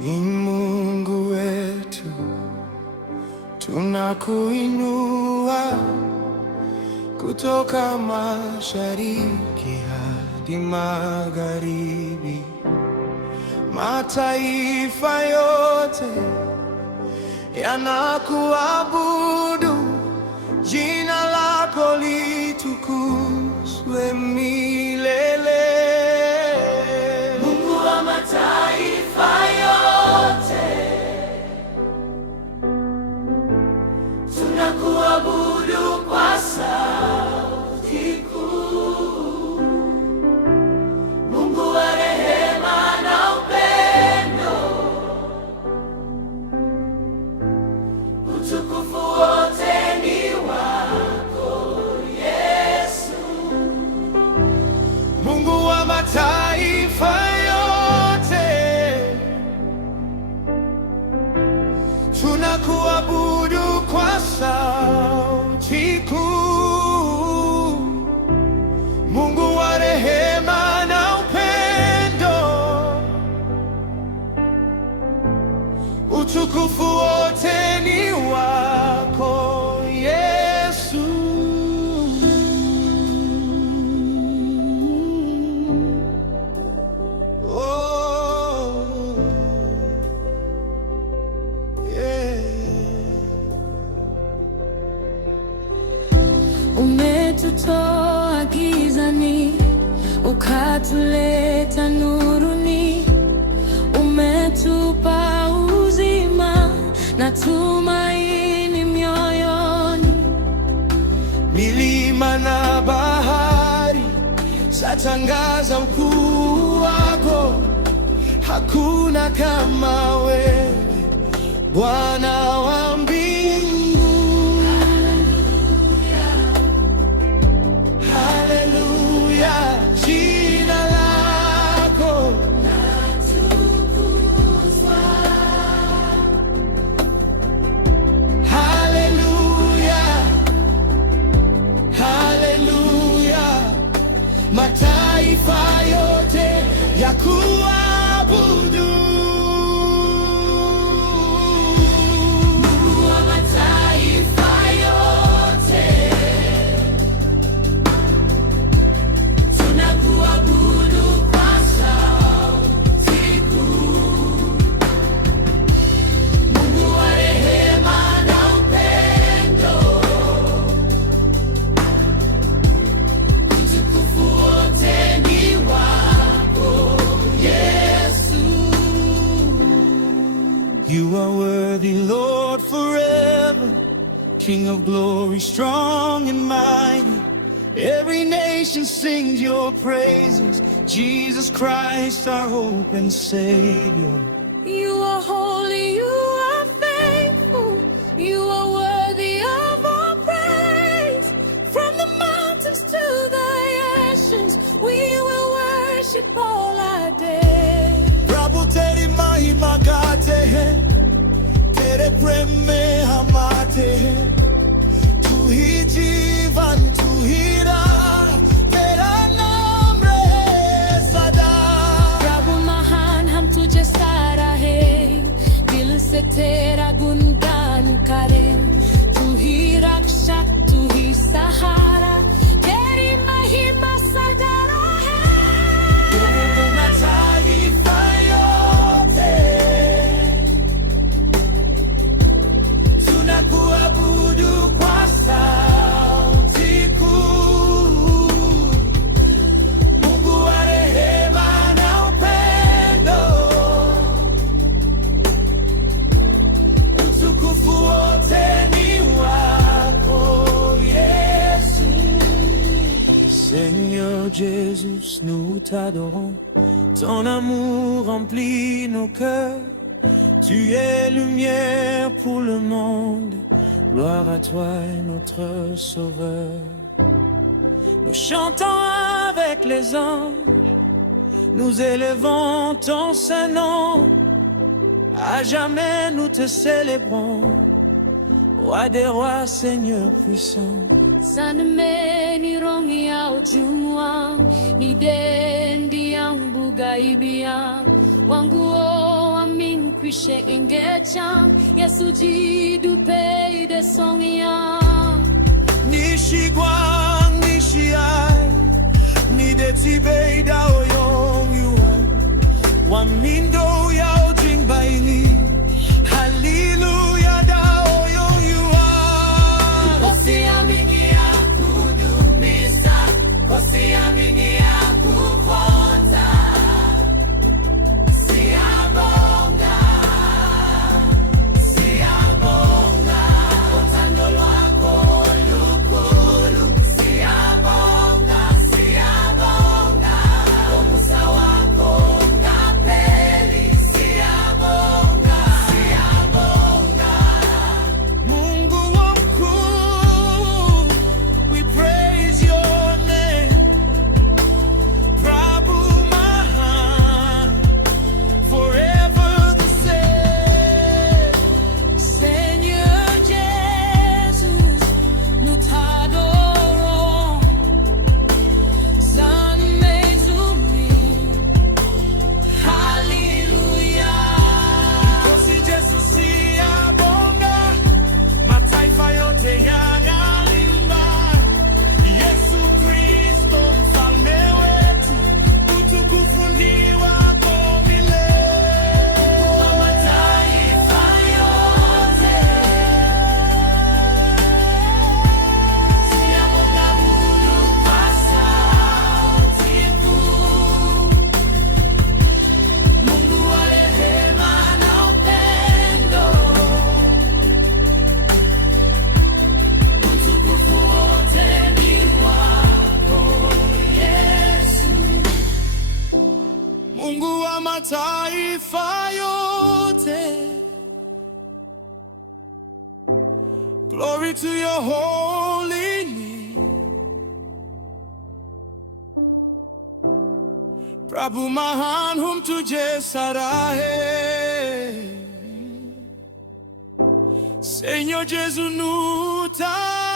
Ni Mungu wetu, tunakuinua kutoka mashariki hadi magharibi. Mataifa yote yanakuabudu, jina lako litukuzwe milele. Mungu wa mataifa yote, tunakuabudu kwa sauti kuu. Mungu wa rehema na upendo, utukufu wote ni wako Yesu. Mungu wa mataifa yote, tunakuabudu kwa sauti kuu. Mungu wa rehema na upendo, utukufu wote ni wako Yesu. Oh, yeah. Umetutoa gizani ukatuleta nuruni, umetupa uzima na tumaini mioyoni. Milima na bahari zatangaza ukuu wako, hakuna kama wewe, Bwana wa mbingu. Haleluya, jina lako Natukuzwa. haleluya, haleluya. Mataifa yote ya kuabudu. Mungu wa mataifa yote, tunakuabudu kwa sauti kuu. Mungu wa rehema na upendo, utukufu wote ni wako Yesu. You are worthy, Lord, forever. King of glory, strong and mighty. Every nation sings your praises. Jesus Christ, our hope and Savior. You are holy, you are faithful, you are worthy of our praise. From the mountains to the oceans, we will worship all our day. प्रभु तेरी महिमा गाते हैं, तेरे प्रेम में हम आते हैं। तू ही जीवन, तू ही राह, तेरा नाम रहे सदा। प्रभु महान हम तुझे सराहे, दिल से तेरा गुणगान करें। तू ही रक्षा, तू ही सहारा, तेरी महिमा सदा रहे। Mataifa yote, tunakuabudu kwa sauti kuu. Mungu wa rehema na upendo, utukufu wote ni wako Yesu. Seigneur Jésus, nous t'adorons. Ton amour remplit nos cœurs. Tu es lumière pour le monde. Gloire à toi, notre Sauveur. Nous chantons avec les anges, nous élevons ton saint nom. À jamais nous te célébrons, Roi des rois, Seigneur puissant. Sanme ni rongi ya ujumwa, ni dendi yang bugaibiang, wanguo amin appreciate and get cham. Yes, uji do pay the song ya. Nishi guang nishi ai, ni de ti bei da oyong yuan. Wan mindo yao jing bai li, hallelujah da oyong yuan. Kosi amini ya kudumisa, kosi amini ya kukonza. Siyabonga, siyabonga, utando lwako lukhulu. Siyabonga, siyabonga, umusa wakho ungapheli. Siyabonga, siyabonga. Mungu wa mkuu, we praise your name. Prabhu Mahan, forever the same. Seigneur Jesus, nous t'adorons. Hallelujah. Kosi Jesu siyabonga, mataifa yote yanaimba. Yesu Kristo mfalme wetu, utukufu ni wako milele. Kwa mataifa yote, siyamwabudu kwa sauti kuu. Mungu wa rehema na upendo, utukufu wote ni wako Yesu. Mungu wa mataifa yote, glory to your holy name. Prabhu Mahan hum tujhe sarahe, Senhor Jesus nu ta